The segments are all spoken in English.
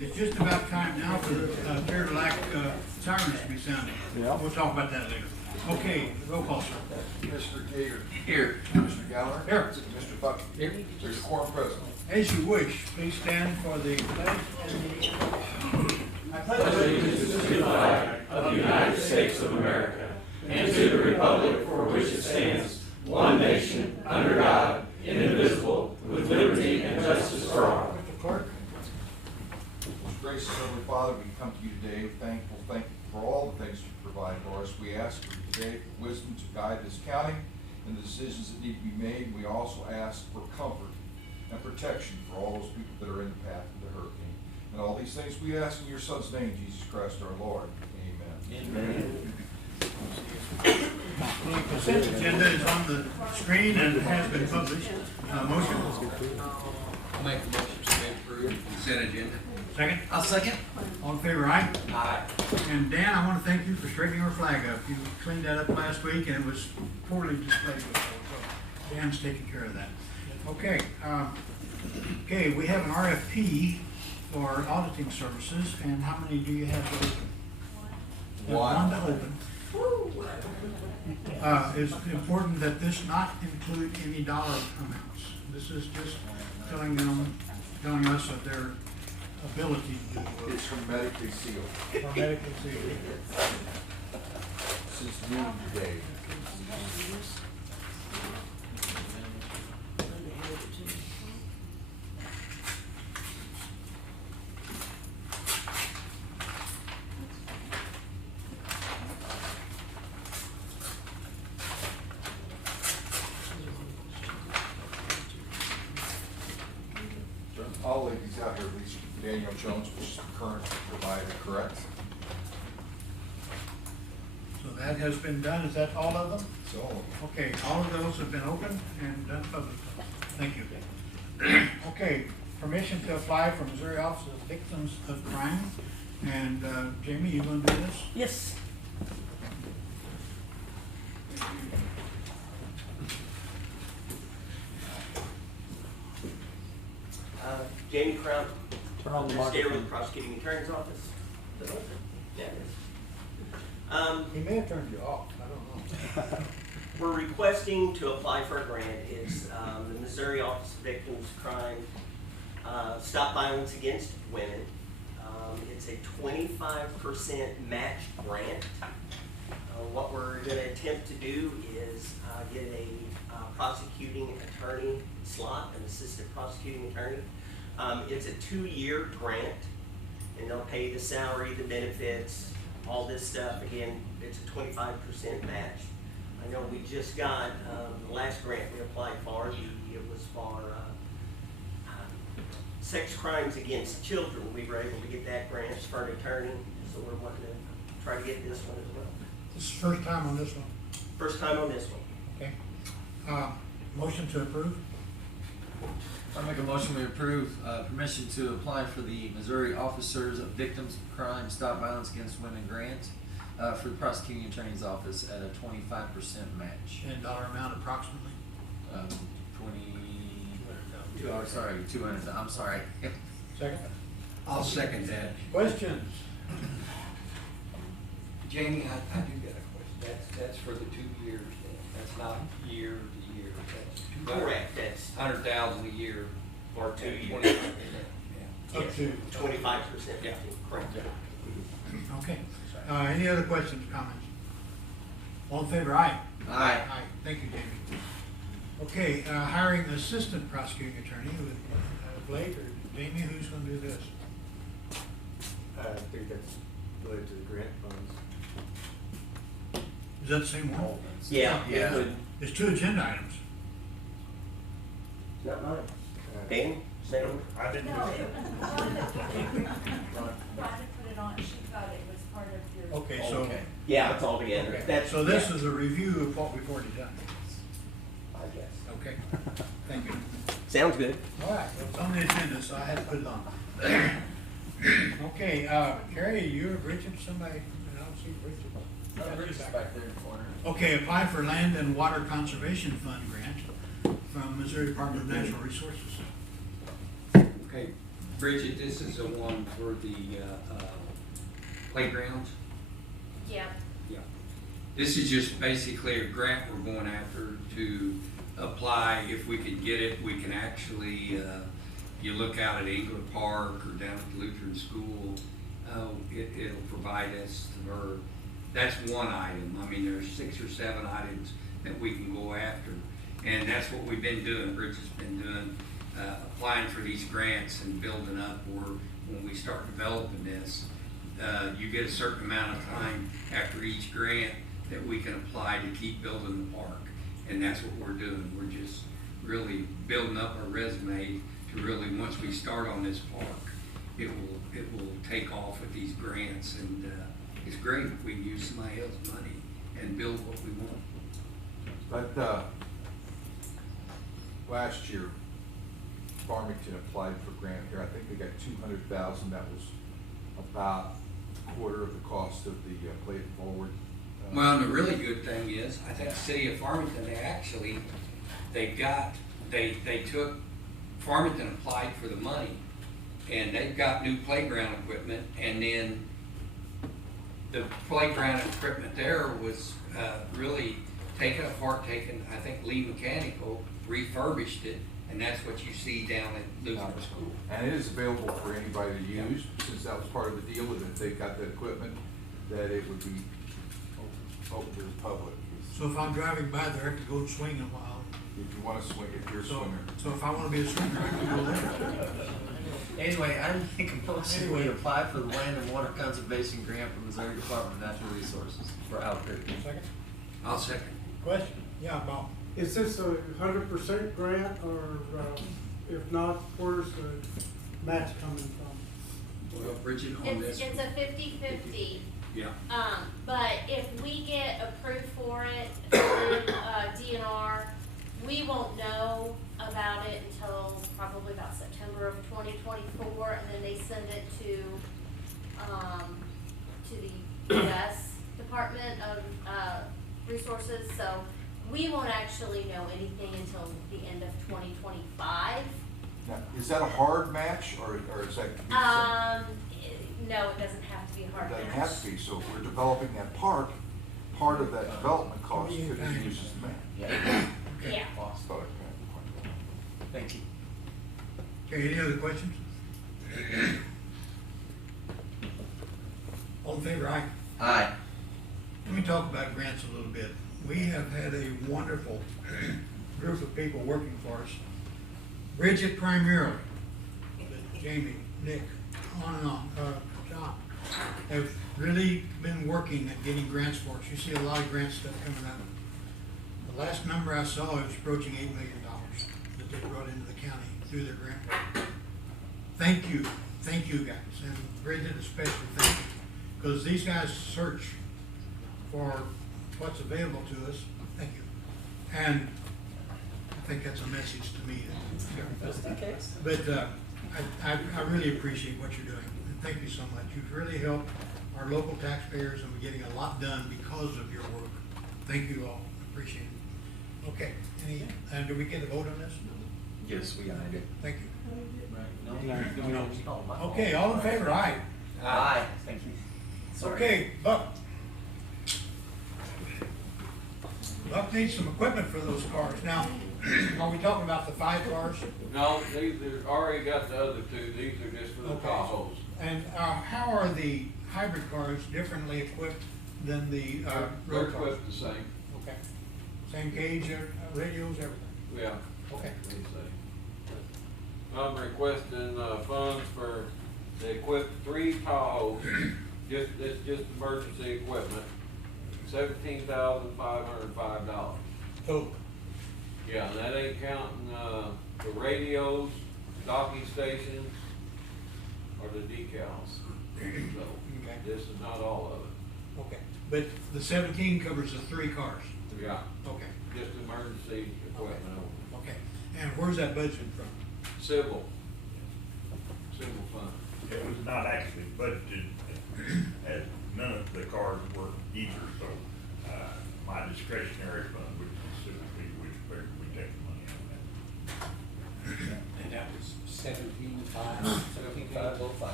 It's just about time now for the Clear Lake sirens to be sounding. Yeah. We'll talk about that later. Okay, roll call, sir. Mr. Gator. Here. Mr. Gallagher. Here. Mr. Bucket. Here. There's a quorum present. As you wish, please stand for the pledge and the... I pledge allegiance to the flag of the United States of America and to the republic for which it stands, one nation, under God, indivisible, with liberty and justice for all. Mr. Clerk. Most gracious Heavenly Father, we come to you today thankful for all the things you provide for us. We ask for today for wisdom to guide this county in the decisions that need to be made. We also ask for comfort and protection for all those people that are in the path of the hurricane. And all these things we ask in your Son's name, Jesus Christ our Lord. Amen. Amen. The consent agenda is on the screen and has been published. Motion? I'll make the motion to approve consent agenda. Second? I'll second. All in favor, aye? Aye. And Dan, I want to thank you for straightening our flag up. You cleaned that up last week and it was poorly displayed before, so Dan's taking care of that. Okay, okay, we have an RFP for auditing services, and how many do you have to open? One to open. It's important that this not include any dollar amounts. This is just telling us of their ability to do the work. It's hermetically sealed Hermetically sealed. since noon today. All ladies out here, at least Daniel Jones, which is the current provider, correct? So that has been done. Is that all of them? So, Okay, all of those have been opened and done publicly. Thank you. Okay, permission to apply for Missouri Office of Victims of Crime. And Jamie, you gonna do this? Yes. Jamie Crown, Turn on the Stair with the microphone. Prosecuting Attorney's Office. Is it open? Yeah, it is. He may have turned you off, I don't know. We're requesting to apply for a grant. It's the Missouri Office of Victims of Crime, Stop Violence Against Women. It's a 25% matched grant. What we're going to attempt to do is get a prosecuting attorney slot, an assistant prosecuting attorney. It's a 2-year grant, and they'll pay the salary, the benefits, all this stuff. Again, it's a 25% match. I know we just got the last grant we applied for. It was for sex crimes against children. We were able to get that grant for an attorney, so we're wanting to try to get this one as well. This is first time on this one, First time on this one. okay? Motion to approve? I'll make a motion we approve permission to apply for the Missouri Officers of Victims of Crime Stop Violence Against Women grant for the Prosecuting Attorney's Office at a 25% match. And dollar amount approximately? 200, I'm sorry. Second? I'll second that. Questions? Jamie, I do got a question. That's for the 2 years then. That's not year to year. That's Correct, that's 100,000 a year for 2 years. 25%. Yeah. Up to. 25%. Yeah. Correct. Okay. Any other questions, comments? All in favor, aye? Aye. Aye. Thank you, Jamie. Okay, hiring assistant prosecuting attorney with Blake or Jamie, who's gonna do this? I think that's related to the grant funds. Is that the same one? Yeah, Yeah. it would. There's 2 agenda items. Not mine. Dan, same. I didn't. No, it was one that Rhonda put it on, she thought it was part of your. Okay, so, Okay. Yeah, it's all together. okay. That's, So this yeah, is a review of what we've already done. I guess. Okay, thank you. Sounds good. All right, well, it's on the agenda, so I had to put it on. Okay, Carrie, you or Bridget, somebody, I don't see Bridget. Bridget's back there in the corner. Okay, apply for Land and Water Conservation Fund grant from Missouri Department of Natural Resources. Okay, Bridget, this is the one for the playgrounds? Yeah, Yeah. This is just basically a grant we're going after to apply. If we could get it, we can actually, you look out at Engler Park or down at the Lutheran School, it'll provide us for, that's one item. I mean, there's 6 or 7 items that we can go after. And that's what we've been doing. Bridget's been doing, applying for these grants and building up, or when we start developing this, you get a certain amount of time after each grant that we can apply to keep building the park. And that's what we're doing. We're just really building up our resume to really, once we start on this park, it will take off with these grants. And it's great if we can use somebody else's money and build what we want. But last year, Farmington applied for grant here. I think they got 200,000. That was about a quarter of the cost of the Play It Forward. Well, and the really good thing is, I think the city of Farmington, they took, Farmington applied for the money, and they've got new playground equipment, and then the playground equipment there was really taken apart, I think Lee Mechanical refurbished it, and that's what you see down at Lutheran School. And it is available for anybody to use, since that was part of the deal, that if they got that equipment, that it would be open to the public. So if I'm driving by there, I have to go and swing a while. If you want to swing, if you're a So, swimmer. so if I wanna be a swimmer, I can go there. Anyway, I make a motion we apply for the Land and Water Conservation Grant from Missouri Department of Natural Resources for Owl Creek. Second, I'll second. question? Yeah, Bob. Is this a 100% grant, or if not, where's the match coming from? Well, Bridget, on it's this. a 50-50. Yeah. But if we get approved for it through DNR, we won't know about it until probably about September of 2024, and then they send it to the U.S. Department of Resources. So we won't actually know anything until the end of 2025. Now, is that a hard match, or is that? No, it doesn't have to be a hard It doesn't match. have to be, so if we're developing that park, part of that development cost could be used as the match. Yeah. Yeah. Thought I'd point that out. Thank you. Okay, any other questions? All in favor, aye? Aye. Let me talk about grants a little bit. We have had a wonderful group of people working for us. Bridget primarily, but Jamie, Nick, on and on, John, have really been working at getting grants for us. You see a lot of grant stuff coming out. The last number I saw, it was approaching $8 million that they brought into the county through their grant program. Thank you guys, and Bridget especially, thank you. Because these guys search for what's available to us, thank you. And I think that's a message to me. But I really appreciate what you're doing, and thank you so much. You've really helped our local taxpayers, and we're getting a lot done because of your work. Thank you all, appreciate it. Okay, do we get a vote on this? Yes, we did. Thank you. No. Okay, all in favor, aye. Aye. Thank you. Sorry. Okay, Buck. Buck needs some equipment for those cars. Now, are we talking about the 5 cars? No, these are, already got the other 2, these are just for the Okay. Tahoes. And how are the hybrid cars differently equipped than the They're road cars? equipped the same, Okay. Same gauge, radios, everything? yeah. Okay. Let me see. I'm requesting, funds for, to equip 3 Tahoes, just emergency equipment, $17,505. Oh, Yeah, and that ain't counting, the radios, docking stations, or the decals. So, okay, this is not all of it. okay. But the 17 covers the 3 cars? Yeah, Okay, just emergency equipment only. okay. And where's that budget from? Civil fund. It was not actually budgeted, as none of the cars were either, so, my discretionary fund would specifically which figure we take the money out of that. And that was 17,500. 505.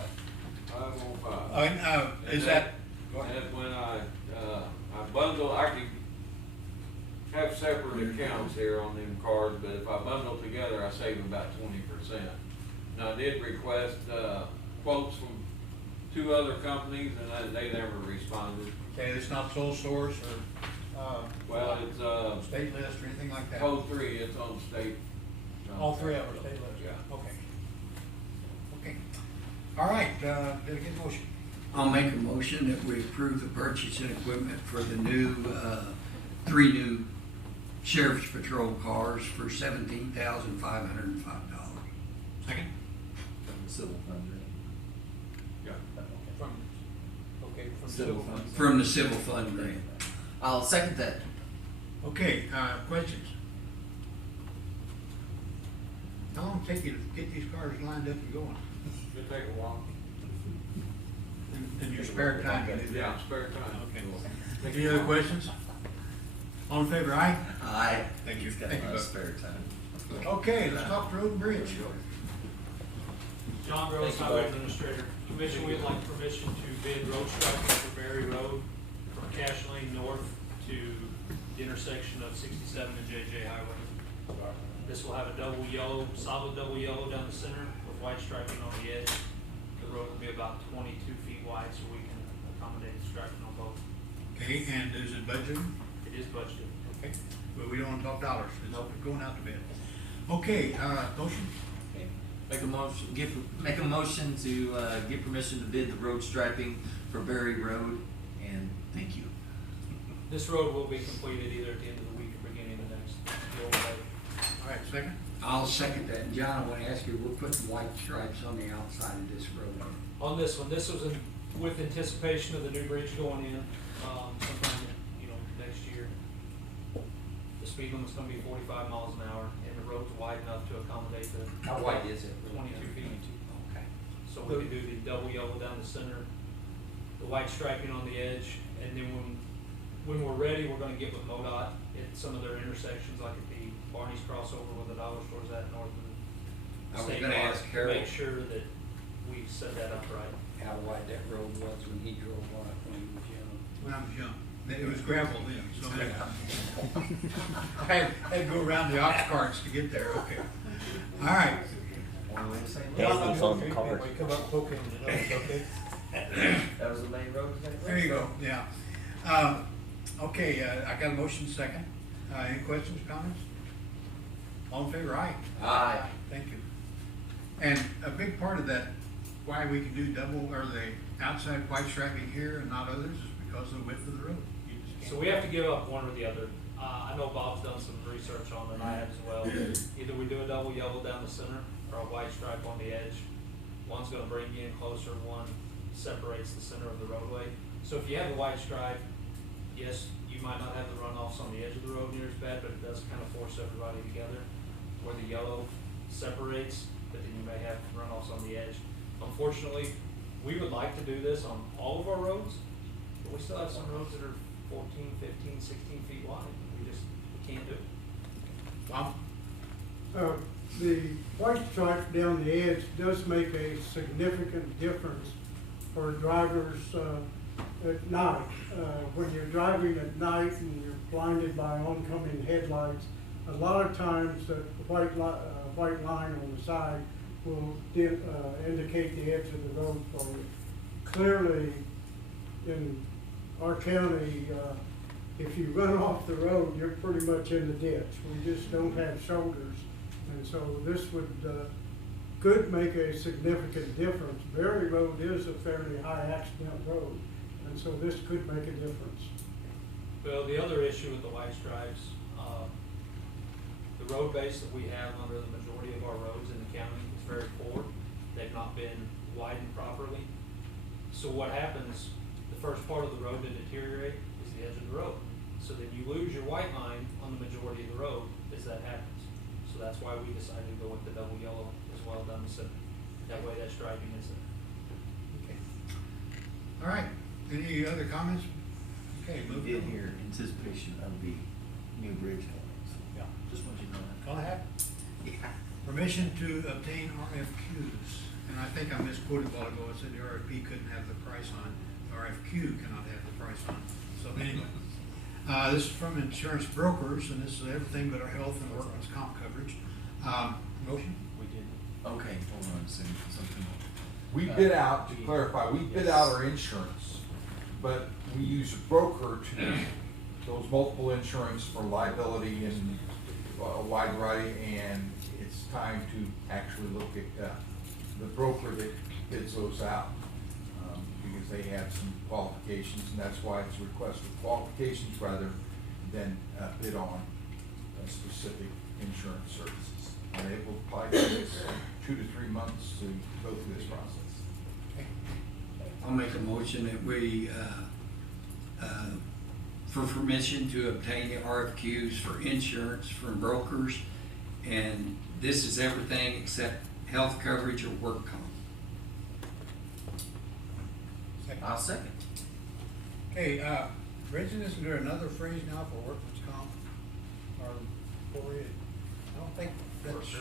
505. Is that, And when I bundle, I could have separate accounts here on them cards, but if I bundle together, I save about 20%. Now, I did request, quotes from 2 other companies, and they never responded. okay, it's not sole source or, Well, it's, state list or anything like that? code 3, it's on state. All 3 of them are state list? Yeah. Okay. Okay. All right, did I get a motion? I'll make a motion that we approve the purchase and equipment for the new, 3 new sheriff's patrol cars for $17,505. Second? Civil fund, right? Yeah. From, okay, from Civil fund. From the civil fund grant. I'll second that. Okay, questions? How long take you to get these cars lined up and going? It'll take a while. In your spare time? you do that? Yeah, spare time. Okay. Any other questions? All in favor, aye? Aye. Thank you. He's got a Thank lot you. of spare time. Okay, let's talk road and bridge. John Gross, Highway Administrator. Commission, we'd like permission to bid road striping for Berry Road from Cash Lane North to the intersection of 67 and JJ Highway. This will have a double yellow, solid double yellow down the center with white striping on the edge. The road will be about 22 feet wide, so we can accommodate the striping on both. Okay, and is it budgeted? It is budgeted. Okay, but we don't want to talk dollars, it's Nope. going out to bid. Okay, motion? Make a motion to, give permission to bid the road striping for Berry Road, and thank you. This road will be completed either at the end of the week or beginning of the next. All right, second? I'll second that. And John, I want to ask you, we're putting white stripes on the outside of this road. On this one, this was with anticipation of the new bridge going in, sometime, next year. The speed limit's gonna be 45 miles an hour, and the road's wide enough to accommodate the. How wide is it? 22 feet. Okay. So we can do the double yellow down the center, the white striping on the edge, and then when we're ready, we're gonna get with MoDOT at some of their intersections, like at the Barney's crossover where the dollar store's at north of I the was state gonna park, ask to Harold. make sure that we set that up right. How wide that road was when he drove on it when he was young. When I was young, it was gravel then, so I had to go around the ox carts to get there, okay. All right, One way to say Yeah, it. that's okay. When you come up poking, it's okay. That was the main road, is that? there you go, yeah. Okay, I got a motion second. Any questions, comments? All in favor, aye? Aye. Thank you. And a big part of that, why we can do double, or the outside white striping here and not others, is because of the width of the road. You just can't- So we have to give up one or the other. I know Bob's done some research on it, and I have as well. Either we do a double yellow down the center or a white stripe on the edge. One's gonna bring you in closer, one separates the center of the roadway. So if you have a white stripe, yes, you might not have the runoffs on the edge of the road near as bad, but it does kind of force everybody together. Where the yellow separates, but then you may have runoffs on the edge. Unfortunately, we would like to do this on all of our roads, but we still have some roads that are 14, 15, 16 feet wide. We can't do it. Bob? The white stripe down the edge does make a significant difference for drivers, at night. When you're driving at night and you're blinded by oncoming headlights, a lot of times that white line on the side will indicate the edge of the road for you. Clearly, in our county, if you run off the road, you're pretty much in the ditch. We just don't have shoulders. And so this could make a significant difference. Berry Road is a fairly high accident road, and so this could make a difference. Well, the other issue with the white stripes, the road base that we have under the majority of our roads in the county is very poor. They've not been widened properly. So what happens, the first part of the road to deteriorate is the edge of the road. So then you lose your white line on the majority of the road as that happens. So that's why we decided to go with the double yellow as well down the center. That way that striping isn't. Okay. All right, any other comments? Okay, We move. did hear anticipation of the new bridge going, so Yeah. just want you to know that. Go ahead. Yeah. Permission to obtain RFQs and I think I misquoted a while ago, I said the RFP couldn't have the price on, the RFQ cannot have the price on. So anyway, this is from insurance brokers, and this is everything but our health and workman's comp coverage. Motion? We didn't. Okay, hold on a second, something. We bid out, to clarify, we bid out our insurance, but we use a broker to do those multiple insurance for liability and a wide variety, and it's time to actually look at the broker that bids those out, because they have some qualifications, and that's why it's a request for qualifications rather than bid on specific insurance services. And it will probably take us 2 to 3 months to go through this process. I'll make a motion that we, for permission to obtain the RFQs for insurance from brokers, and this is everything except health coverage or work comp. I'll second. Okay, Bridget, isn't there another phrase now for workman's comp? Or for it? I don't think that's.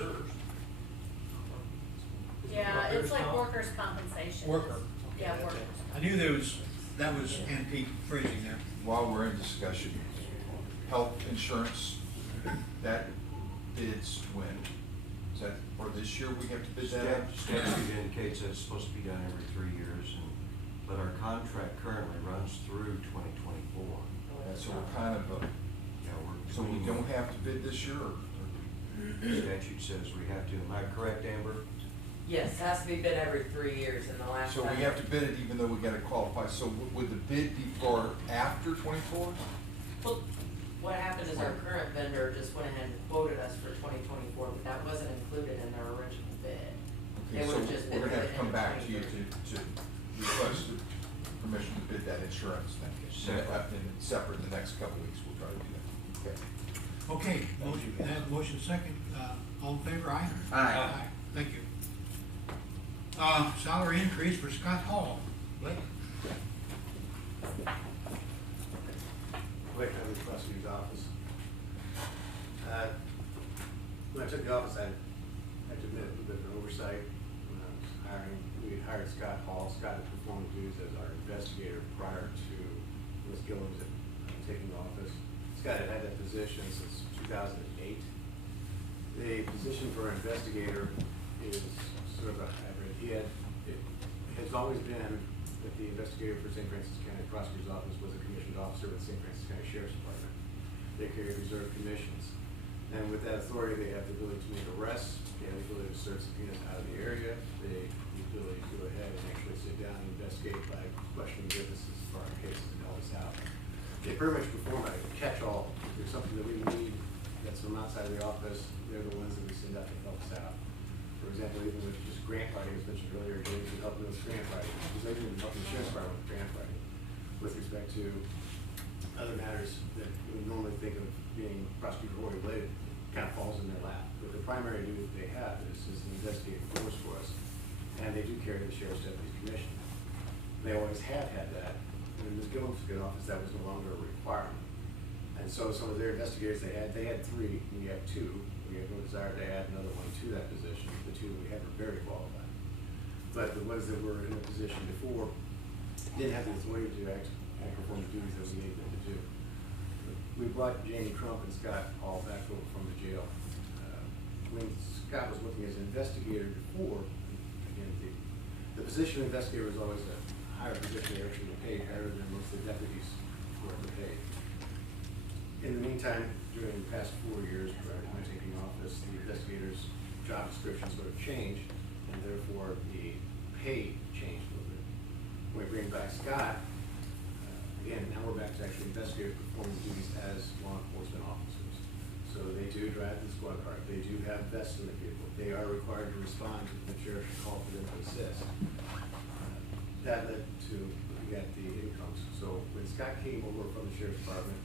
Yeah, it's like workers' compensation. Worker. Okay, Yeah, that's workers. it. I knew that was antique phrasing there. While we're in discussion, health insurance, that bids when? Is that for this year we have to bid that out? Statute indicates that it's supposed to be done every 3 years, but our contract currently runs through 2024. So we're kind of, so we don't have to bid this year, or? The statute says we have to. Am I correct, Amber? Yes, it has to be bid every 3 years, and the last So time. we have to bid it even though we gotta qualify, so would the bid be for after 24? Well, what happened is our current vendor just went ahead and quoted us for 2024, but that wasn't included in their original bid. Okay, They so would've just bid we're gonna have it to come in back to you 2023. to request permission to bid that insurance then. And separate in the next couple weeks, we'll try to do that. Okay. Okay, motion second, all in favor, aye? Aye. Thank you. Salary increase for Scott Hall. Blake? Blake, I'm in the prosecutor's office. When I took the office, I had to admit a bit of an oversight. When I was hiring, we had hired Scott Hall. Scott had performed duties as our investigator prior to Ms. Gillum's taking office. Scott had had that position since 2008. The position for an investigator is sort of a hybrid. It has always been that the investigator for St. Francis County Prosecutor's Office was a commissioned officer with St. Francis County Sheriff's Department. They carry reserve commissions. And with that authority, they have the ability to make arrests, they have the ability to serve subpoenas out of the area, they have the ability to go ahead and actually sit down and investigate by questioning witnesses for our cases and help us out. They pretty much perform a catch-all. If there's something that we need that's from outside of the office, they're the ones that we send out to help us out. For example, even with just grant writing, as mentioned earlier, James can help me with grant writing, because they can help the sheriff's department with grant writing. With respect to other matters that we would normally think of being prosecutorial related, kind of falls in their lap. But the primary duty that they have is an investigative force for us, and they do carry the sheriff's deputy's commission. They always have had that. When Ms. Gillum took office, that was no longer a requirement. And so some of their investigators they had 3, we had 2. We had no desire to add another one to that position. The 2 we had were very qualified. But the ones that were in the position before didn't have the authority to act and perform the duties that we needed them to do. We brought Jamie Crump and Scott Hall back over from the jail. When Scott was working as an investigator before, again, the position of investigator was always a higher position. They actually were paid higher than most of the deputies were paid. In the meantime, during the past 4 years prior to my taking office, the investigator's job description sort of changed, and therefore the pay changed a little bit. When we bring back Scott, again, now we're back to actually investigators performing duties as law enforcement officers. So they do drive the squad car, they do have vests in the vehicle, they are required to respond to the sheriff call for them to assist. That led to looking at the incomes. So when Scott came over from the sheriff's department,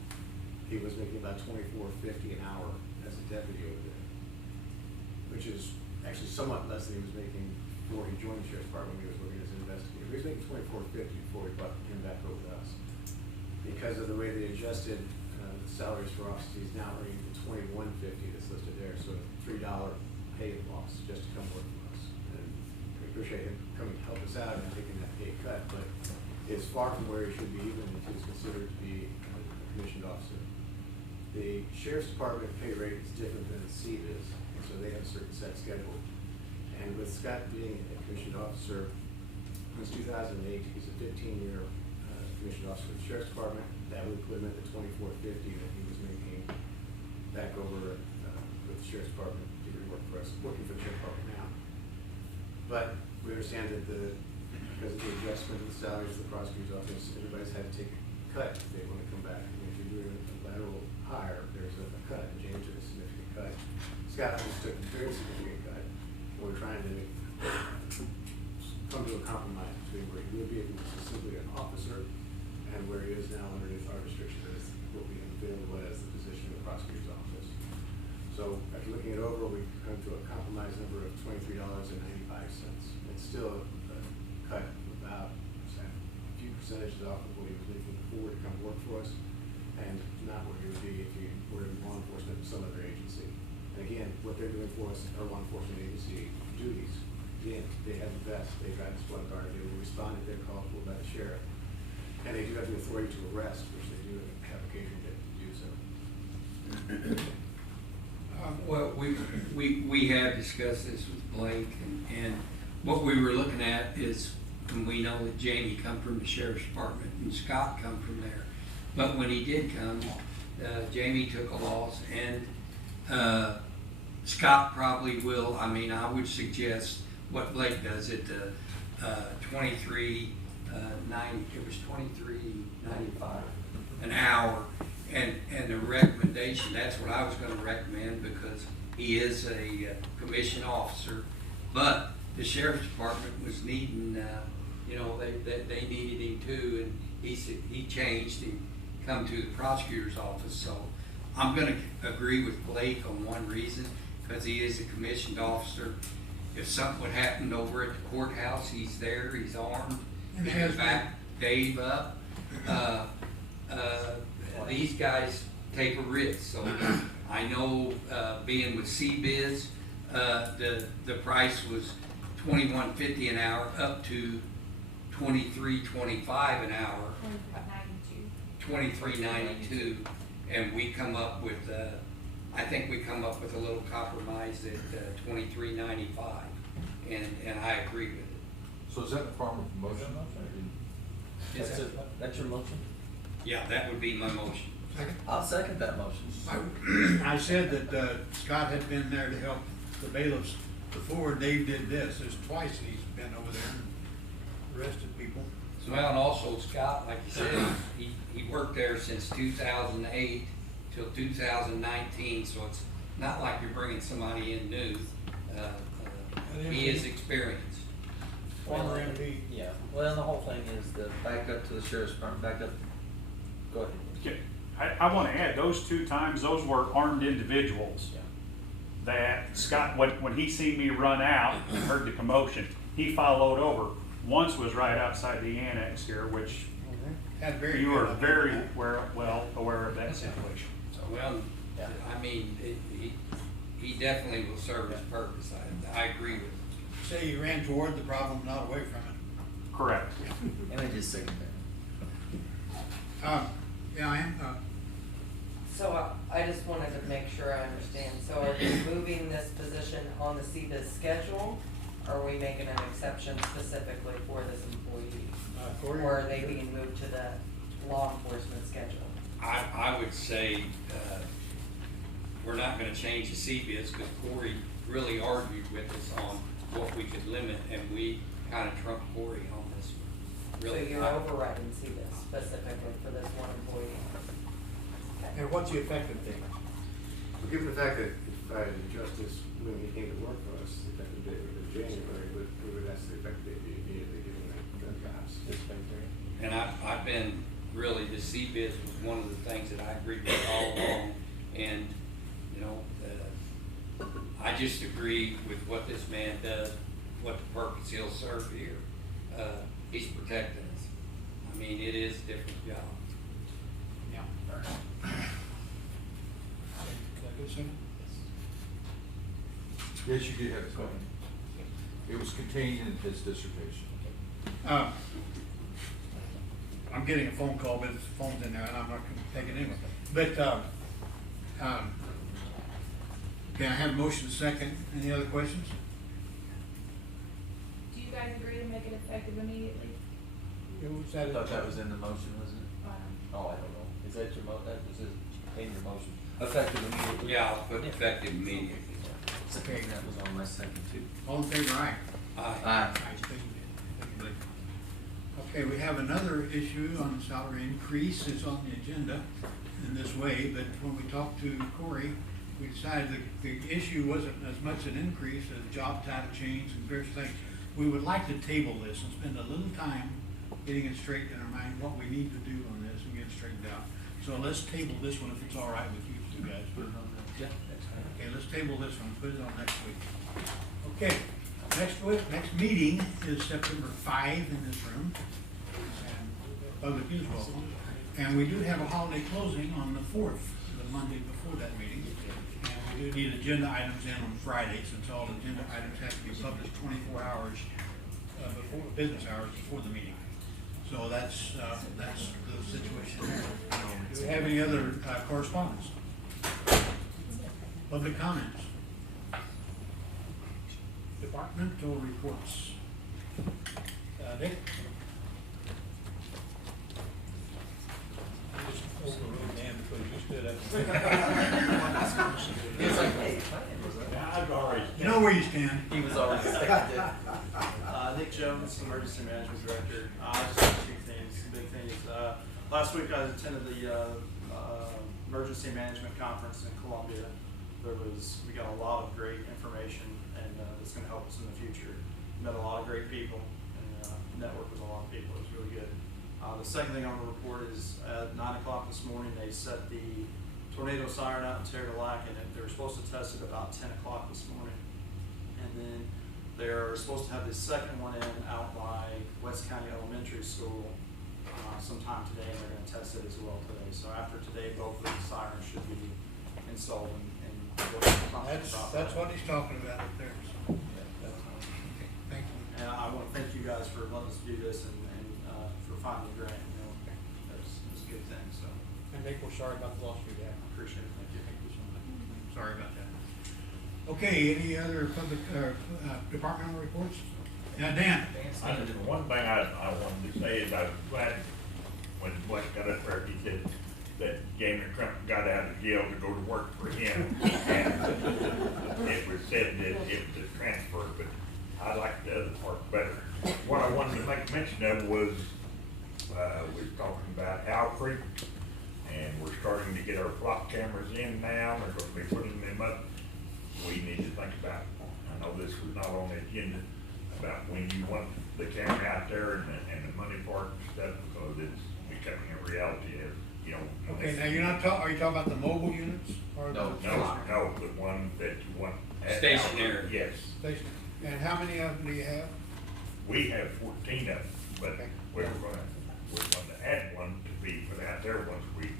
he was making about $24.50 an hour as a deputy over there, which is actually somewhat less than he was making before he joined the sheriff's department when he was working as an investigator. He was making $24.50 before we brought him back over to us. Because of the way they adjusted the salaries for officers, he's now earning the $21.50 that's listed there, so a $3 pay loss just to come work for us. And appreciate him coming to help us out and taking that pay cut, but it's far from where he should be, even if he's considered to be a commissioned officer. The sheriff's department pay rate is different than the CBIZ, and so they have a certain set schedule. And with Scott being a commissioned officer, since 2008, he's a 15-year commissioned officer with the sheriff's department. That would put him at the $24.50 that he was making back over with the sheriff's department. He would work for us, working for the sheriff's department now. But we understand that because of the adjustment of the salaries of the prosecutor's office, everybody's had to take a cut if they want to come back. And if you're doing a lateral hire, there's a cut. And James took a significant cut. Scott just took a very significant cut. We're trying to come to a compromise between where he would be if he was simply an officer and where he is now underneath our restriction as what we have available as the position of the prosecutor's office. So after looking it over, we come to a compromise number of $23.95. It's still a cut of about a few percentages off of what he was making before to come work for us, and not where he would be if he were in law enforcement or some other agency. And again, what they're doing for us are law enforcement agency duties. Again, they have the best, they've got a squad guard, they will respond if they're called for by the sheriff. And they do have the authority to arrest, which they do have occasion to do so. Well, we have discussed this with Blake, and what we were looking at is, and we know that Jamie come from the sheriff's department and Scott come from there. But when he did come, Jamie took a loss, and Scott probably will. I mean, I would suggest what Blake does at the 23.90. It was 23.95 an hour, and the recommendation. That's what I was going to recommend because he is a commissioned officer, but the sheriff's department was needing. They needed him too, and he changed and come to the prosecutor's office. So I'm going to agree with Blake on one reason, because he is a commissioned officer. If something would happen over at the courthouse, he's there, he's armed, And he has can back Dave up. These guys take a risk, so I know, being with CBIZ, the price was $21.50 an hour up to $23.25 an hour. $23.92, and we come up with, I think we come up with a little compromise at $23.95, and I agree with it. So is that in the form of a motion? That's your motion? Yeah, that would be my motion. I'll second that I motion. I said that Scott had been there to help the bailiffs before Dave did this. There's twice he's been over there and arrested people. Well, and also Scott, like you said, he worked there since 2008 till 2019, so it's not like you're bringing somebody in new. He is experienced. Former MP. Yeah, well, the whole thing is the back up to the sheriff's department, back up. Go ahead. Okay. I want to add, those 2 times, those were armed individuals. Yeah. That Scott, when he seen me run out and heard the commotion, he followed over. Once was right outside the annex here, which Had very you good are luck. very well aware of that situation. So, well, Yeah. I mean, he definitely will serve his purpose. I agree with him. Say you ran toward the problem, not away from it. Correct. And I just second that. Yeah, I am, So I just wanted to make sure I understand. So are we moving this position on the CBIZ schedule? Or are we making an exception specifically for this employee? according. Or are they being moved to the law enforcement schedule? I would say, we're not gonna change the CBIZ, because Corey really argued with us on what we could limit, and we kinda trumped Corey on this. So Really, you're overriding CBIZ specifically for this one employee? Okay. And what's the effective date? Well, given the fact that if I had justice when he came to work for us, the effective date would be January, we would ask the effective date to be immediately given that jobs. And I've been, really, the CBIZ was one of the things that I agreed with all along, and, I just agree with what this man does, what the purpose he'll serve here. He's protecting us. I mean, it is a different job. Yeah. Is that good, sir? Yes, you did have a comment. It was contained in his dissertation. I'm getting a phone call, but the phone's in there, and I'm not gonna take it anyway. But, can I have a motion second? Any other questions? Do you guys agree to make it effective immediately? I thought that was in the motion, wasn't it? Um, Oh, I don't know. Is that your that was in your motion? Effective immediately? Yeah, I'll put effective immediately. Okay. That was on my second too. All in favor, aye? Aye. Aye. Thank you, Blake. Okay, we have another issue on salary increase. It's on the agenda in this way, but when we talked to Corey, we decided the issue wasn't as much an increase as job title change and various things. We would like to table this and spend a little time getting it straight in our mind, what we need to do on this and get it straightened out. So let's table this one if it's all right with you two guys. Put it on the, Yeah, that's fine. okay, let's table this one, put it on next week. Okay, next meeting is September 5 in this room. And public is welcome. And we do have a holiday closing on the 4th, the Monday before that meeting. And we do need agenda items in on Friday, since all agenda items have to be published 24 hours before, business hours before the meeting. So that's the situation there. Do we have any other correspondence? Public comments? Departmental reports. Dick? I just overruled Dan because you stood up. I've already. You know where you stand. He was already expected. Nick Jones, Emergency Management Director. Just two things. The big thing is, last week I attended the Emergency Management Conference in Columbia. We got a lot of great information, and that's going to help us in the future. Met a lot of great people, and networked with a lot of people. It was really good. The second thing I want to report is at 9 o'clock this morning, they set the tornado siren out in Terre de Lac, and they were supposed to test it about 10 o'clock this morning. And then they're supposed to have the second one in out by West County Elementary School sometime today, and they're going to test it as well today. So after today, both of the sirens should be installed and That's what he's talking about up there. So. Okay, thank you. And I want to thank you guys for letting us do this and for finding the grant. You know, that's a good thing. So. And Nick, we're sorry about the loss you had. Appreciate it. Thank you. Thank you so much. Sorry about that. Okay, any other public departmental reports? Dan. One thing I wanted to say is I was glad when Blake got up there, he said that Jamie Crump got out of jail to go to work for him. And it was said that it was a transfer, but I liked the other part better. What I wanted to make mention of was, we're talking about Owl Creek, and we're starting to get our flock cameras in now. We're going to be putting them up. We need to think about, I know this was not on the agenda, about when you want the camera out there and the money for it and stuff, because it's becoming a reality as, you know. Okay, now you're not are you talking about the mobile units? Or No, the one that you want. at Stationary. Owl Creek, yes. Stationary. And how many of them do you have? We have 14 of them, but Okay. we're gonna add one to be put out there once we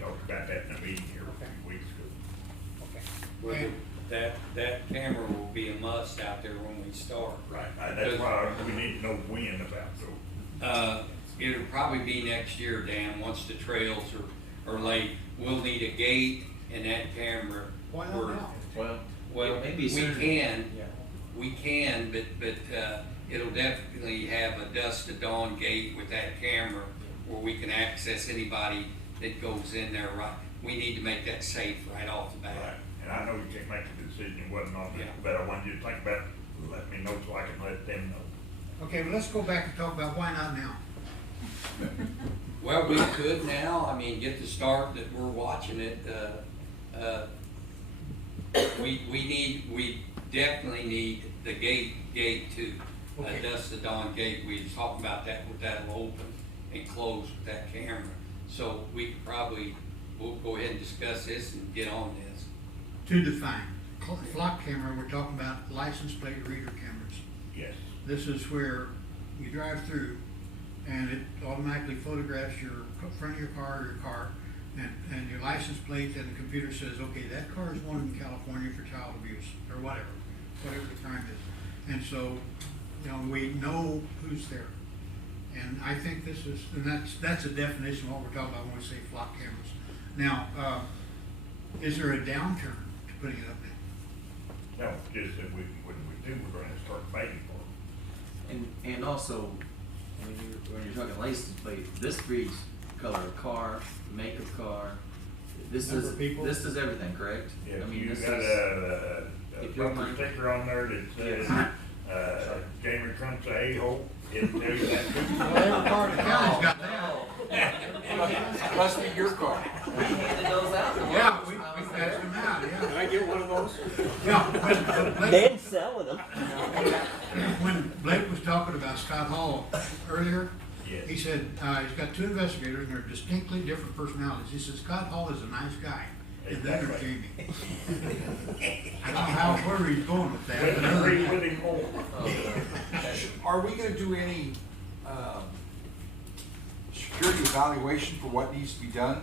talked about that in a meeting here a few weeks ago. Okay. Well, And- that camera will be a must out there when we start. Right, that's why we need to know when about those. It'll probably be next year, Dan, once the trails are laid. We'll need a gate and that camera. Why not now? Well, maybe we sooner. can, Yeah. we can, but it'll definitely have a dusk to dawn gate with that camera where we can access anybody that goes in there, right? We need to make that safe right off the Right, bat. and I know you can't make the decision, it wasn't on this, Yeah. but I wanted you to think about it, let me know so I can let them know. Okay, well, let's go back and talk about why not now. Well, we could now, I mean, get the start that we're watching it, we definitely need the gate too. Okay. That's the dawn gate, we was talking about that, with that'll open and close with that camera. So we could probably, we'll go ahead and discuss this and get on this. To define, flock camera, we're talking about license plate reader cameras. Yes. This is where you drive through and it automatically photographs your front of your car, and your license plate, and the computer says, okay, that car is wanted in California for child abuse, or whatever the crime is. And so, you know, we know who's there. And I think this is, and that's a definition of what we're talking about when we say flock cameras. Now, is there a downturn to putting it up now? No, just that when we do, we're gonna start paying for it. And also, when you're talking license plate, this reads color of car, make of car. This Number is, of people? this does everything, correct? Yeah, I mean, you this got is- a if you're bumper mine- sticker on there that says, Gamer Trump's a a-hole, it'll tell you that. Well, every car in the county's got that. Must be your car. We handed those out. Yeah, we passed them out, yeah. Can I get one of those? Yeah, when Dan's selling them. when Blake was talking about Scott Hall earlier, Yes. he said, he's got two investigators and they're distinctly different personalities. He said, Scott Hall is a nice guy. And then there's Jamie. I don't know where he's going with that. but Couldn't agree with him more. Are we gonna do any, security evaluation for what needs to be done,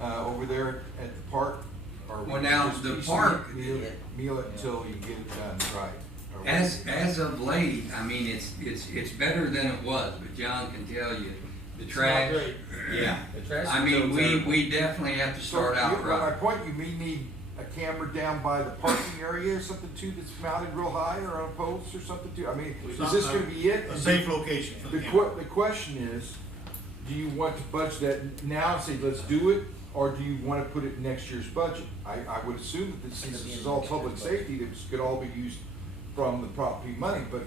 over there at the park? Or we Well, now, just the piece park- Meal it until you get it done right? Or what? As of late, I mean, it's better than it was, but John can tell you, the trash. great. Yeah, The trash I is mean, still terrible. we definitely have to start out My right. point, you may need a camera down by the parking area or something too that's mounted real high or on posts or something too. I mean, is this gonna be it? A safe location for the camera. The question is, do you want to budget that now and say, let's do it? Or do you wanna put it in next year's budget? I would assume that since this is all public safety, this could all be used from the property money, but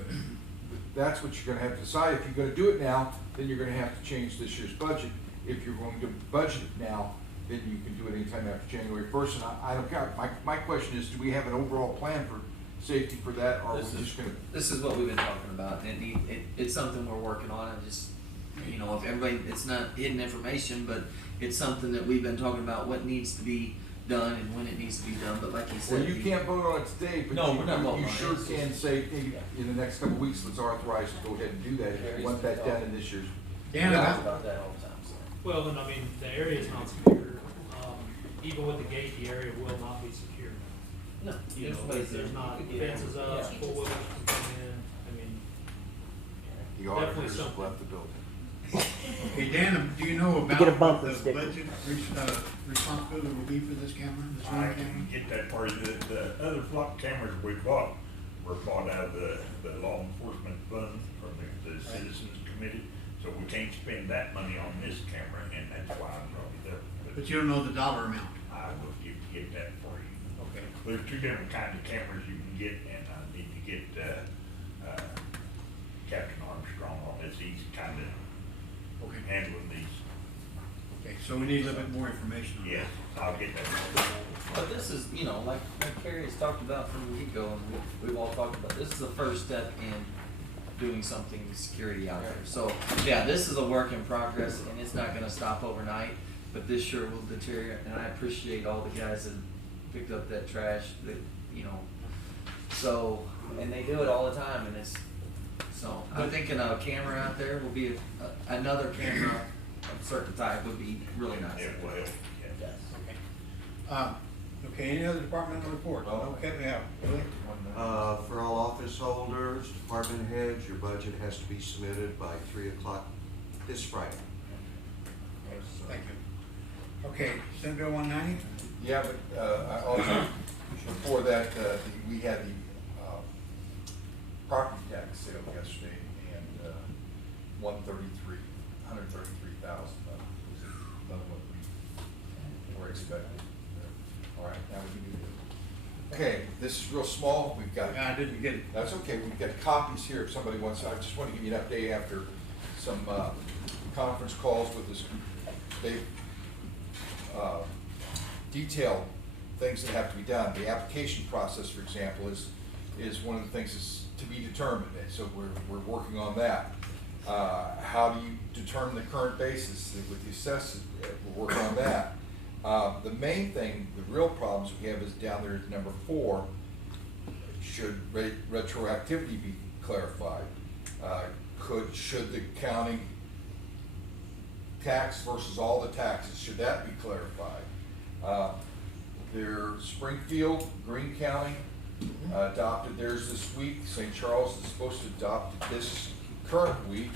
that's what you're gonna have to decide. If you're gonna do it now, then you're gonna have to change this year's budget. If you're going to budget it now, then you can do it anytime after January first, and I don't care. My question is, do we have an overall plan for safety for that, or are we just gonna? This is what we've been talking about, and it's something we're working on, and just, you know, if everybody, it's not hidden information, but it's something that we've been talking about, what needs to be done and when it needs to be done, but like you said. Well, you can't vote on it today, but No, we're not voting you on it. sure can say, hey, in the next couple of weeks, let's authorize to go ahead and do that, if you want that done in this year's. Dan, We talk about, about that all the time, so. Well, and I mean, the area is not secure. Even with the gate, the area will not be secure. No, You know, there's not fences up, full wheelers can come in, I mean, The definitely auditors have something. left the building. okay, Dan, do you know about Get a what bumper the sticker. budget responsibility will be for this camera, this I one can camera? get that for you. The other flock cameras we bought were bought out of the law enforcement fund from the citizens committee. So we can't spend that money on this camera, and that's why I'm probably there. But you don't know the dollar amount. I will get that for you. Okay. There's two different kinds of cameras you can get, and I need to get, Captain Armstrong on this. He's kind of Okay. handling these. Okay, so we need a little bit more information on that. Yes, I'll get that. But this is, you know, like Carrie has talked about from the get-go, and we've all talked about, this is the first step in doing something security out there. So, yeah, this is a work in progress, and it's not gonna stop overnight, but this sure will deteriorate, and I appreciate all the guys that picked up that trash, that, you know, so, and they do it all the time, and it's, so, I'm thinking a camera out there will be, another camera of a certain type would be really nice. It will, yes. Yes. Okay. Okay, any other departmental reports? Okay, we have, Billy? For all office holders, department heads, your budget has to be submitted by 3 o'clock this Friday. Thank you. Okay, Senate Bill 190? Yeah, but, I also, before that, we had the, property tax sale yesterday, and, 133,000, was above what we were expecting. All right, now we can do it. Okay, this is real small, we've got. I didn't get it. That's okay, we've got copies here if somebody wants, I just want to give you an update after some, conference calls with this, they've, detailed things that have to be done. The application process, for example, is one of the things that's to be determined, and so we're working on that. How do you determine the current basis with the assessment? We're working on that. The main thing, the real problems we have is down there at number 4. Should retroactivity be clarified? Should the county tax versus all the taxes, should that be clarified? There, Springfield, Greene County, adopted theirs this week. St. Charles is supposed to adopt this current week.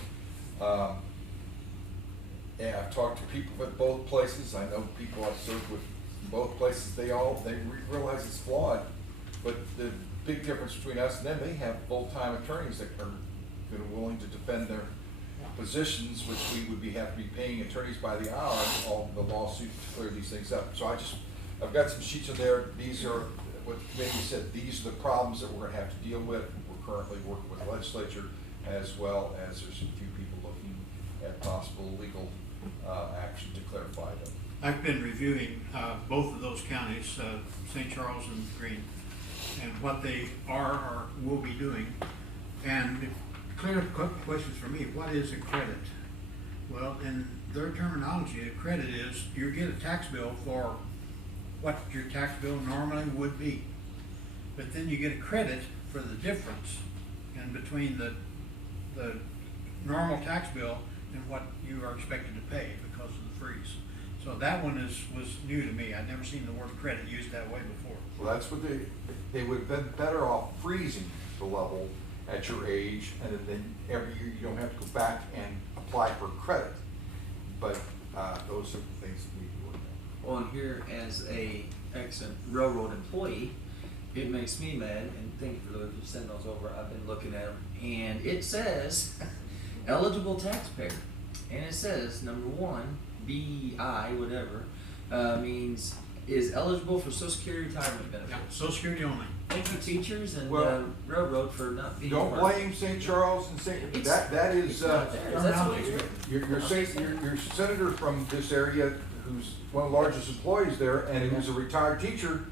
And I've talked to people at both places. I know people I've served with in both places. They realize it's flawed. But the big difference between us and them, they have full-time attorneys that are willing to defend their positions, which we would have to be paying attorneys by the hour on all the lawsuits to clear these things up. So I've got some sheets in there. These are, what Mickey said, these are the problems that we're gonna have to deal with. We're currently working with the legislature, as well as there's a few people looking at possible legal action to clarify them. I've been reviewing both of those counties, St. Charles and Greene, and what they are or will be doing. And clear up questions for me. What is a credit? Well, in their terminology, a credit is you get a tax bill for what your tax bill normally would be. But then you get a credit for the difference in between the normal tax bill and what you are expected to pay because of the freeze. So that one was new to me. I'd never seen the word credit used that way before. Well, that's what they would have been better off freezing the level at your age, and then every year you don't have to go back and apply for credit. But those are the things that we do work on. Well, and here as a ex-railroad employee, it makes me mad, and thank you for those who send those over. I've been looking at them, and it says eligible taxpayer, and it says number one, BI, whatever, means is eligible for Social Security retirement benefits. Yeah, Social Security only. Thank you, teachers and Well, railroad for not being. Don't blame St. Charles and that is your senator from this area, who's one of the largest employees there, and who's a retired teacher,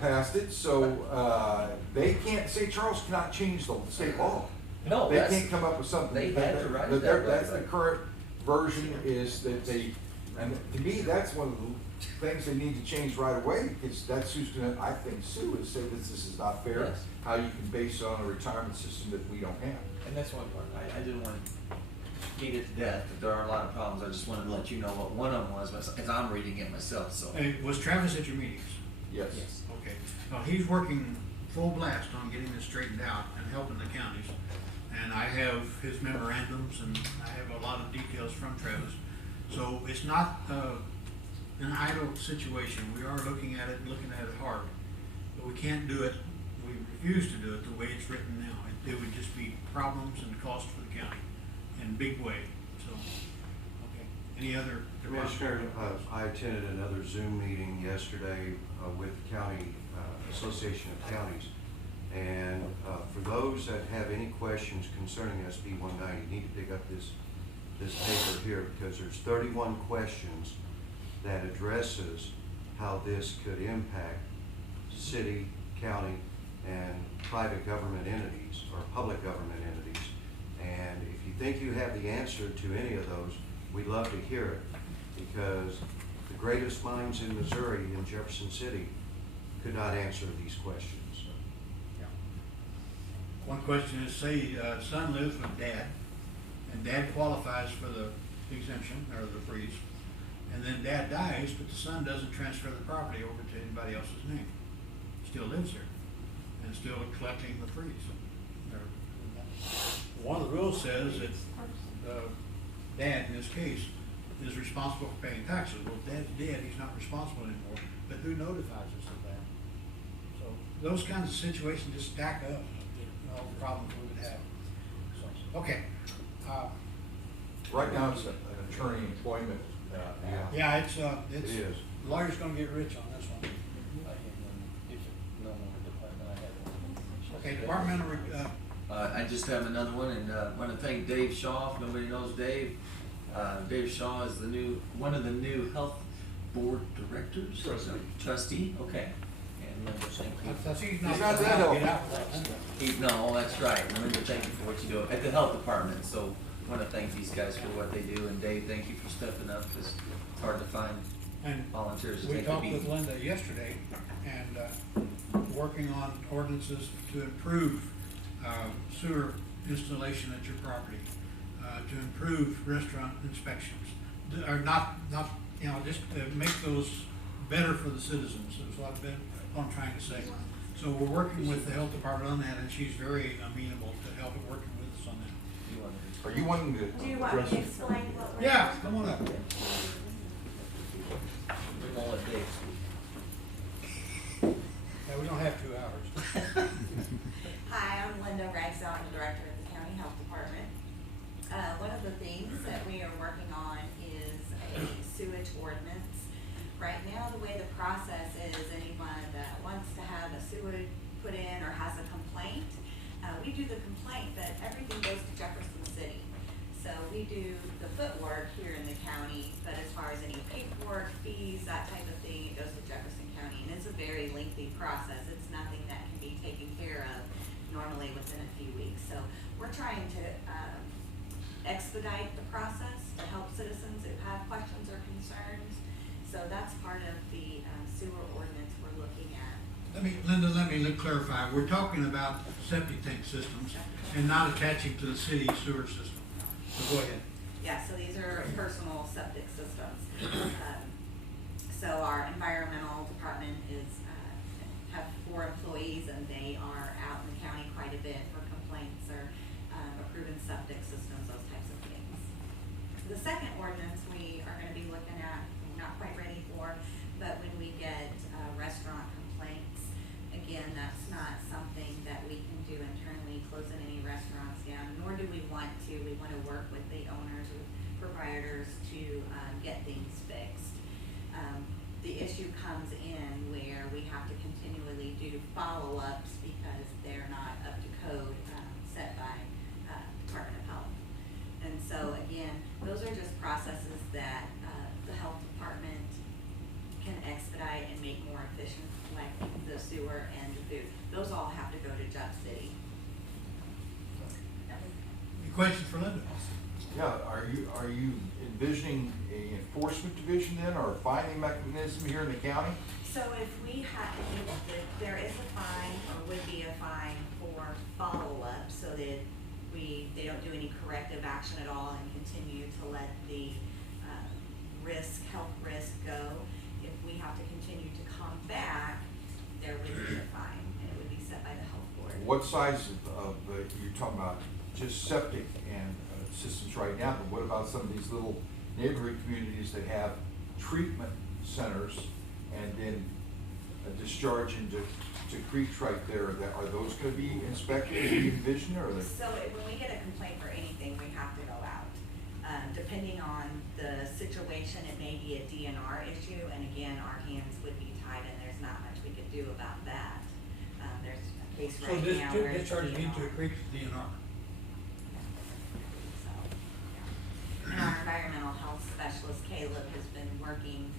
passed it. So they can't. St. Charles cannot change the state law. No, they can't come up with something. They had to write it that way. That's the current version. Is that they? And to me, that's one of the things they need to change right away, because that's who's going to, I think, sue and say that this is not fair. Yes. How you can base it on a retirement system that we don't have. And that's one part. I didn't want to beat it to death, but there are a lot of problems. I just wanted to let you know what one of them was, as I'm reading it myself. So. Hey, was Travis at your meetings? Yes. Okay. Well, he's working full blast on getting this straightened out and helping the counties. And I have his memorandums, and I have a lot of details from Travis. So it's not an idle situation. We are looking at it hard, but we can't do it. We refuse to do it the way it's written now. It would just be problems and cost for the county in a big way. So, okay. Any other? Commissioner, I attended another Zoom meeting yesterday with the County Association of Counties. And for those that have any questions concerning SB 190, you need to pick up this paper here, because there's 31 questions that addresses how this could impact city, county, and private government entities, or public government entities. And if you think you have the answer to any of those, we'd love to hear it, because the greatest minds in Missouri, in Jefferson City, could not answer these questions. One question is, say son lives with dad, and dad qualifies for the exemption or the freeze, and then dad dies, but the son doesn't transfer the property over to anybody else's name. Still lives here and still collecting the freeze. One of the rules says that the dad, in this case, is responsible for paying taxes. Well, if dad's dead, he's not responsible anymore, but who notifies us of that? So those kinds of situations just stack up, all the problems we would have. So, okay. Right now, it's an attorney employment. Yeah, it's It is. lawyer's gonna get rich on this one. Okay, departmental, I just have another one, and want to thank Dave Shaw. If nobody knows Dave, Dave Shaw is one of the new health board directors. Trustee. Okay. And Linda, thank you. I see he's He's not not that healthy. No, that's right. Linda, thank you for what you do at the health department. So I want to thank these guys for what they do, and Dave, thank you for stepping up, because it's hard to find and volunteers to we take the talked beat. with Linda yesterday, and working on ordinances to improve sewer installation at your property, to improve restaurant inspections, or not, just to make those better for the citizens. There's a lot of what I'm trying to say. So we're working with the health department on that, and she's very amenable to helping, working with us on that. Are you wanting to? Do you want me to explain what we're? Yeah, come on up. We won't let Dave speak. Yeah, we don't have 2 hours. Hi, I'm Linda Ragsdale, I'm the Director of the County Health Department. One of the things that we are working on is a sewage ordinance. Right now, the way the process is, anyone that wants to have a sewage put in or has a complaint, we do the complaint, but everything goes to Jefferson City. So we do the footwork here in the county, but as far as any paperwork, fees, that type of thing, it goes to Jefferson County. And it's a very lengthy process. It's nothing that can be taken care of normally within a few weeks. So we're trying to expedite the process to help citizens who have questions or concerns. So that's part of the sewer ordinance we're looking at. Linda, let me clarify. We're talking about septic tank systems and not attaching to the city sewer system. So go ahead. Yeah, so these are personal septic systems. So our environmental department have 4 employees, and they are out in the county quite a bit for complaints or approving septic systems, those types of things. The second ordinance we are gonna be looking at, we're not quite ready for, but when we get restaurant complaints, again, that's not something that we can do internally, closing any restaurants down, nor do we want to. We want to work with the owners or proprietors to get things fixed. The issue comes in where we have to continually do follow-ups because they're not up to code set by Department of Health. And so again, those are just processes that the health department can expedite and make more efficient, like the sewer and the food. Those all have to go to Jeff City. Any questions for Linda? Yeah, are you envisioning a enforcement division then, or a fining mechanism here in the county? So if we have, if there is a fine or would be a fine for follow-up, so that they don't do any corrective action at all and continue to let the health risk go. If we have to continue to come back, there would be a fine, and it would be set by the health board. What size of you're talking about just septic and systems right now, but what about some of these little neighborhood communities that have treatment centers and then a discharge into creeks right there? Are those going to be inspected and envisioned, or are they? So when we get a complaint for anything, we have to go out. Depending on the situation, it may be a DNR issue, and again, our hands would be tied, and there's not much we could do about that. There's a case right now where it's discharge DNR. into a creek to DNR. So, yeah. And our environmental health specialist, Caleb, has been working,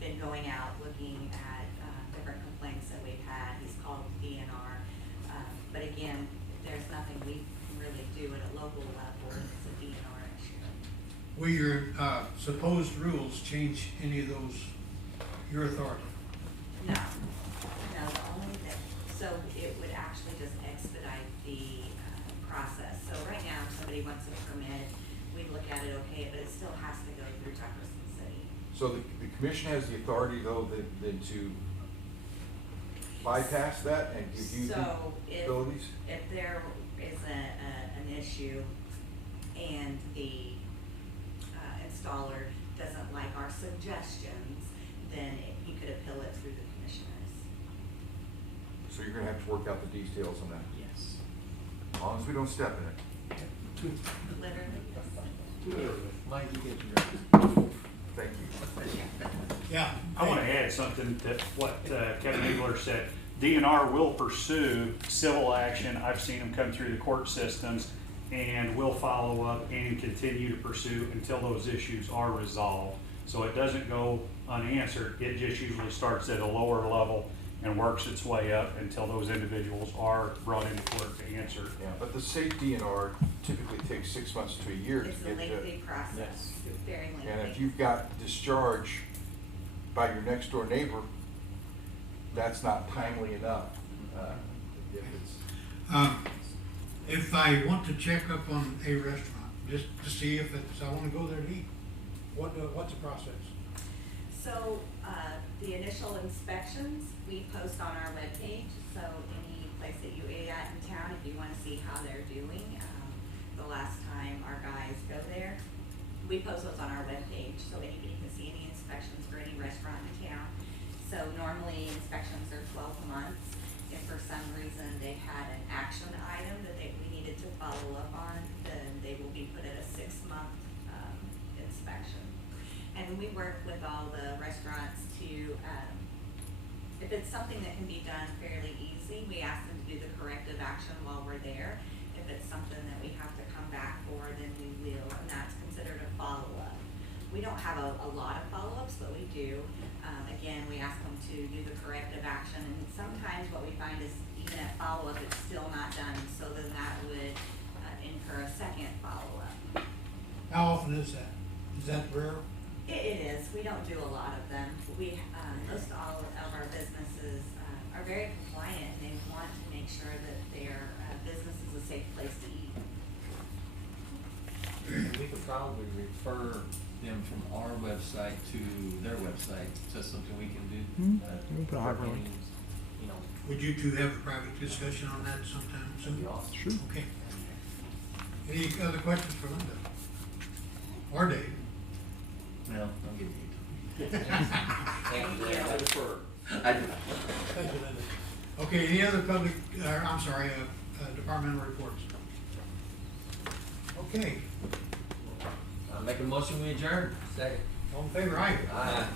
been going out, looking at different complaints that we've had. He's called DNR. But again, there's nothing we can really do at a local level. It's a DNR issue. Will your supposed rules change any of those, your authority? No, the only thing, so it would actually just expedite the process. So right now, if somebody wants a permit, we look at it, okay, but it still has to go through Jefferson City. So the commission has the authority though then to bypass that and give you So the abilities? if there is an issue and the installer doesn't like our suggestions, then he could appeal it through the commissioners. So you're gonna have to work out the details on that, Yes. as long as we don't step in it. Literally. Mike, you get your. Thank you. Yeah. I want to add something to what Kevin Engler said. DNR will pursue civil action. I've seen them come through the court systems, and will follow up and continue to pursue until those issues are resolved. So it doesn't go unanswered. It just usually starts at a lower level and works its way up until those individuals are brought into court to answer. Yeah, but the state DNR typically takes 6 months to a year to It's a get lengthy process, it's very lengthy. And if you've got discharge by your next door neighbor, that's not timely enough. If it's, If I want to check up on a restaurant, just to see if it's, I want to go there to eat, what's the process? So, the initial inspections, we post on our webpage, so any place that you eat at in town, if you wanna see how they're doing, the last time our guys go there, we post those on our webpage, so anybody can see any inspections for any restaurant in town. So normally inspections are 12 months, if for some reason they had an action item that we needed to follow up on, then they will be put at a 6-month, inspection. And we work with all the restaurants to, if it's something that can be done fairly easy, we ask them to do the corrective action while we're there. If it's something that we have to come back for, then we will, and that's considered a follow-up. We don't have a lot of follow-ups, but we do. Again, we ask them to do the corrective action, and sometimes what we find is even at follow-up, it's still not done, so then that would incur a second follow-up. How often is that? Is that rare? It is. We don't do a lot of them. We, most all of our businesses are very compliant, and they want to make sure that their business is a safe place to eat. We could probably refer them from our website to their website, so that's something we can do. We can put a hyperlink. You know, Would you two have a private discussion on that sometime soon? Sure. Okay. Any other questions for Linda? Or Dave? well, I'll give you. Thank you. I defer. Thank you, Linda. Okay, any other public, I'm sorry, departmental reports? Okay, Make a motion, we adjourn. Second. all in favor, aye? Aye.